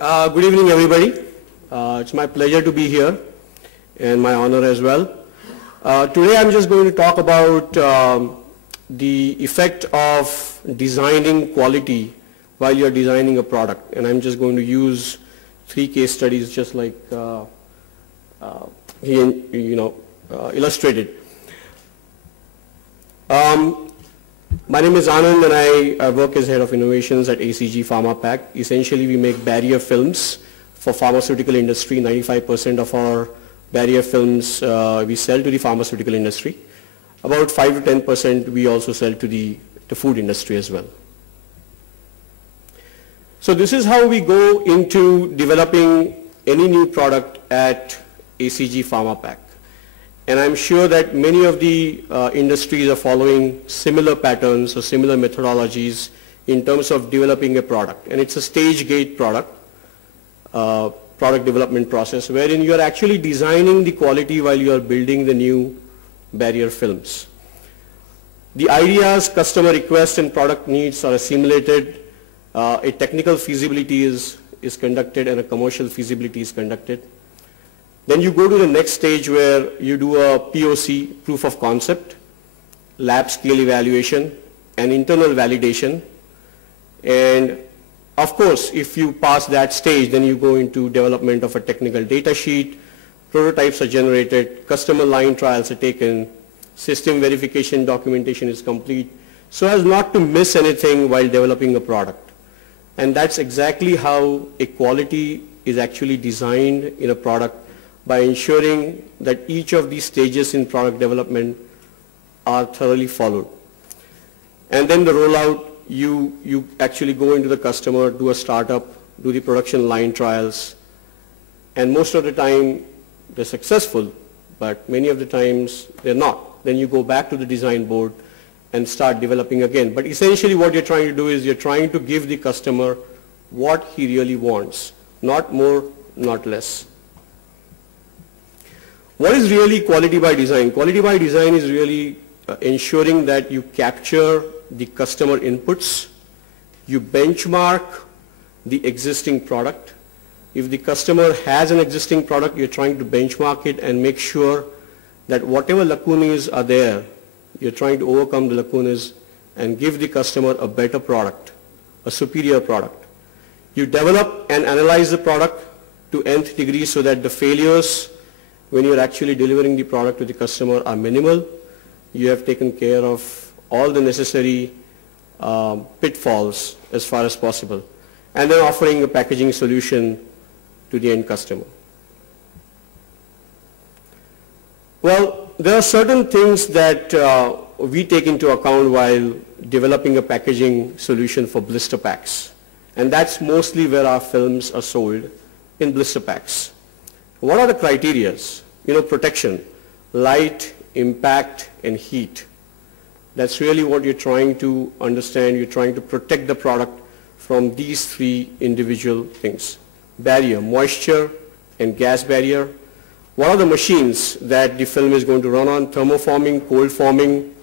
Good evening, everybody. It's my pleasure to be here and my honor as well. Today I'm just going to talk about the effect of designing quality while you're designing a product, and I'm just going to use 3 case studies just like he illustrated. My name is Anand and I work as Head of Innovations at ACG Pharmapack. Essentially, we make barrier films for pharmaceutical industry. 95% of our barrier films we sell to the pharmaceutical industry. About 5 to 10% we also sell to the food industry as well. So this is how we go into developing any new product at ACG Pharmapack. And I'm sure that many of the industries are following similar patterns or similar methodologies in terms of developing a product. And it's a stage gate product development process wherein you are actually designing the quality while you are building the new barrier films. The ideas, customer requests and product needs are assimilated. A technical feasibility is conducted and a commercial feasibility is conducted. Then you go to the next stage where you do a POC, proof of concept, lab scale evaluation, and internal validation. And of course, if you pass that stage, then you go into development of a technical data sheet, prototypes are generated, customer line trials are taken, system verification documentation is complete, so as not to miss anything while developing a product. And that's exactly how a quality is actually designed in a product, by ensuring that each of these stages in product development are thoroughly followed. And then the rollout, you actually go into the customer, do a startup, do the production line trials, and most of the time they're successful, but many of the times they're not. Then you go back to the design board and start developing again. But essentially what you're trying to do is you're trying to give the customer what he really wants, not more, not less. What is really quality by design? Quality by design is really ensuring that you capture the customer inputs, you benchmark the existing product. If the customer has an existing product, you're trying to benchmark it and make sure that whatever lacunas are there, you're trying to overcome the lacunas and give the customer a better product, a superior product. You develop and analyze the product to nth degree so that the failures when you're actually delivering the product to the customer are minimal. You have taken care of all the necessary pitfalls as far as possible, and then offering a packaging solution to the end customer. Well, there are certain things that we take into account while developing a packaging solution for blister packs, and that's mostly where our films are sold, in blister packs. What are the criterias? Protection, light, impact, and heat. That's really what you're trying to understand. You're trying to protect the product from these 3 individual things. Barrier, moisture and gas barrier. What are the machines that the film is going to run on? Thermoforming, cold forming.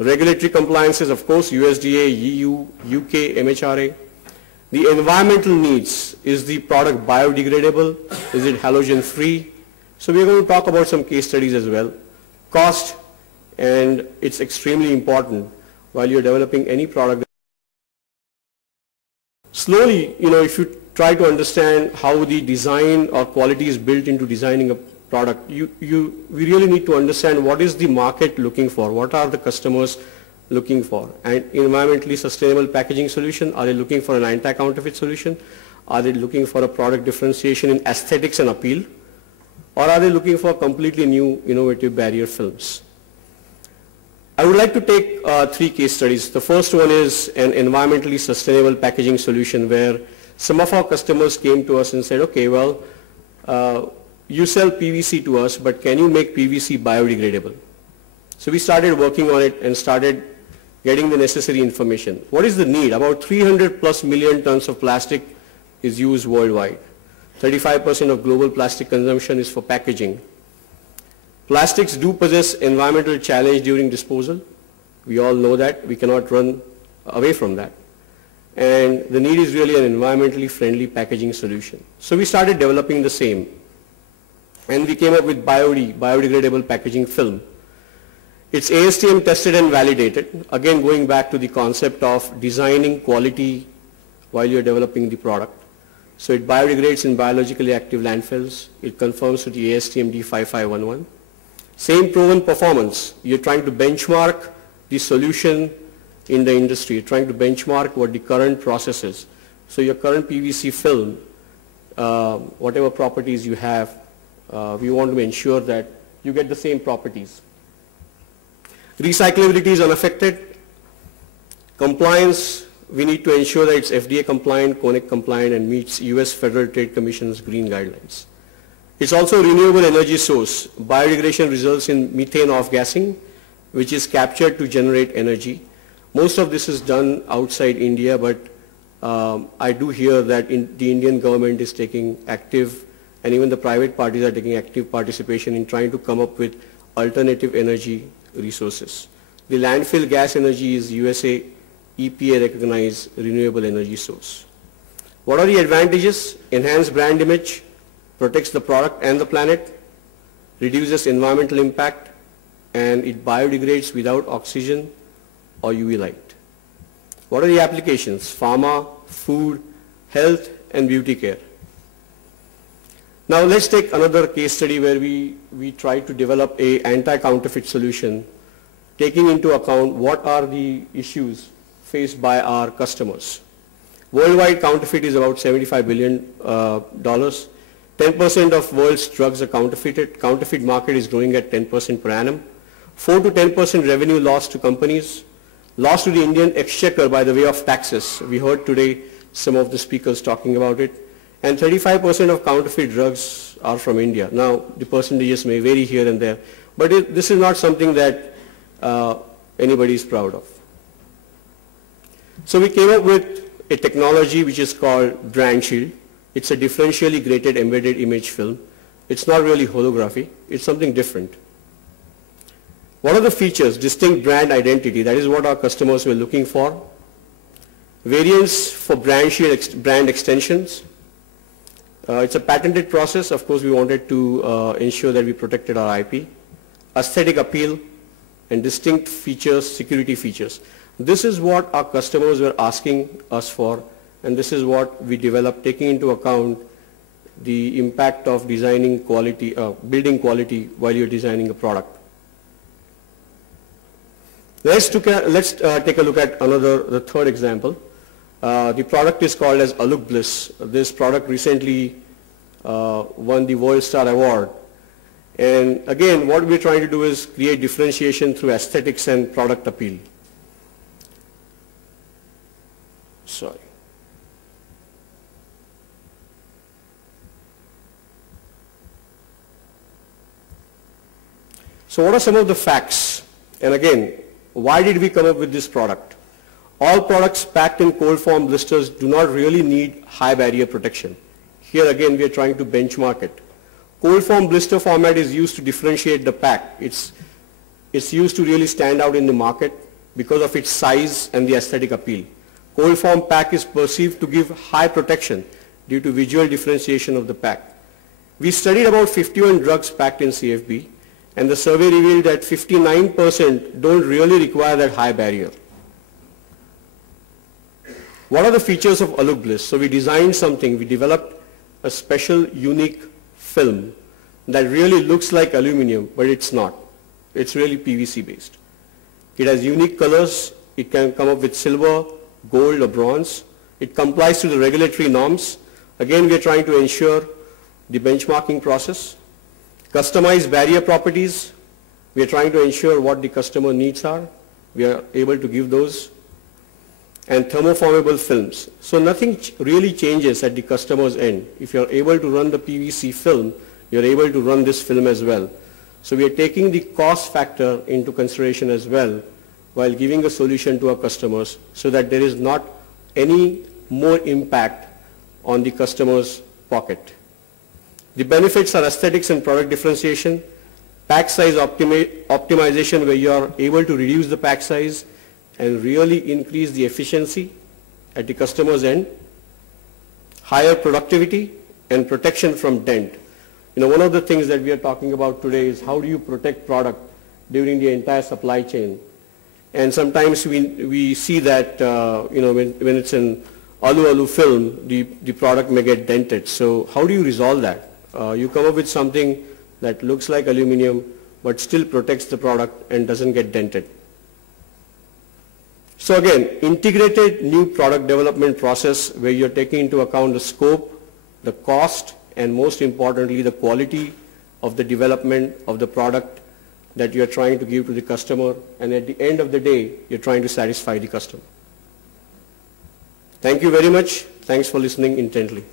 Regulatory compliances, of course, USDA, EU, UK, MHRA. The environmental needs, is the product biodegradable? Is it halogen free? So we're going to talk about some case studies as well. Cost, and it's extremely important while you're developing any product. Slowly, if you try to understand how the design or quality is built into designing a product, we really need to understand what is the market looking for, what are the customers looking for. An environmentally sustainable packaging solution? Are they looking for an anti-counterfeit solution? Are they looking for a product differentiation in aesthetics and appeal? Or are they looking for completely new innovative barrier films? I would like to take 3 case studies. The first one is an environmentally sustainable packaging solution where some of our customers came to us and said, okay, well, you sell PVC to us, but can you make PVC biodegradable? So we started working on it and started getting the necessary information. What is the need? About 300 plus million tons of plastic is used worldwide. 35% of global plastic consumption is for packaging. Plastics do possess environmental challenge during disposal. We all know that. We cannot run away from that. and the need is really an environmentally friendly packaging solution. So we started developing the same, and we came up with biodegradable packaging film. It's ASTM tested and validated, again going back to the concept of designing quality while you're developing the product. So it biodegrades in biologically active landfills. It conforms to the ASTM D5511. Same proven performance. You're trying to benchmark the solution in the industry. You're trying to benchmark what the current process is. So your current PVC film, whatever properties you have, we want to ensure that you get the same properties. Recyclability is unaffected. Compliance, we need to ensure that it's FDA compliant, CONIC compliant, and meets US Federal Trade Commission's green guidelines. It's also a renewable energy source. Biodegradation results in methane off-gassing, which is captured to generate energy. Most of this is done outside India, but I do hear that the Indian government is taking active, and even the private parties are taking active participation in trying to come up with alternative energy resources. The landfill gas energy is USA EPA recognized renewable energy source. What are the advantages? Enhanced brand image, protects the product and the planet, reduces environmental impact, and it biodegrades without oxygen or UV light. What are the applications? Pharma, food, health, and beauty care. Now let's take another case study where we try to develop a anti-counterfeit solution, taking into account what are the issues faced by our customers. Worldwide counterfeit is about $75 billion. 10% of world's drugs are counterfeited. Counterfeit market is growing at 10% per annum. 4 to 10% revenue loss to companies, loss to the Indian exchequer by the way of taxes. We heard today some of the speakers talking about it. And 35% of counterfeit drugs are from India. Now, the percentages may vary here and there, but this is not something that anybody is proud of. So we came up with a technology which is called Brand Shield. It's a differentially graded embedded image film. It's not really holography. It's something different. What are the features? Distinct brand identity. That is what our customers were looking for. Variants for Brand Shield brand extensions. It's a patented process. Of course, we wanted to ensure that we protected our IP. Aesthetic appeal and distinct features, security features. This is what our customers were asking us for, and this is what we developed, taking into account the impact of designing quality, building quality while you're designing a product. Let's take a look at the third example. The product is called as Aluk Bliss. This product recently won the World Star Award. And again, what we're trying to do is create differentiation through aesthetics and product appeal. Sorry. So what are some of the facts? And again, why did we come up with this product? All products packed in cold form blisters do not really need high barrier protection. Here again, we are trying to benchmark it. Cold form blister format is used to differentiate the pack. It's used to really stand out in the market because of its size and the aesthetic appeal. Cold form pack is perceived to give high protection due to visual differentiation of the pack. We studied about 51 drugs packed in CFB, and the survey revealed that 59% don't really require that high barrier. What are the features of Aluk Bliss? So we designed something, we developed a special unique film that really looks like aluminum, but it's not. It's really PVC based. It has unique colors. It can come up with silver, gold or bronze. It complies to the regulatory norms. Again, we are trying to ensure the benchmarking process. Customized barrier properties. We are trying to ensure what the customer needs are. We are able to give those. And thermoformable films. So nothing really changes at the customer's end. If you're able to run the PVC film, you're able to run this film as well. So we are taking the cost factor into consideration as well while giving a solution to our customers so that there is not any more impact on the customer's pocket. The benefits are aesthetics and product differentiation, pack size optimization where you are able to reduce the pack size and really increase the efficiency at the customer's end, higher productivity, and protection from dent. One of the things that we are talking about today is how do you protect product during the entire supply chain. And sometimes we see that, when it's an alu film, the product may get dented. So how do you resolve that? You come up with something that looks like aluminum, but still protects the product and doesn't get dented. So again, integrated new product development process where you're taking into account the scope, the cost, and most importantly, the quality of the development of the product that you're trying to give to the customer, and at the end of the day, you're trying to satisfy the customer. Thank you very much. Thanks for listening intently.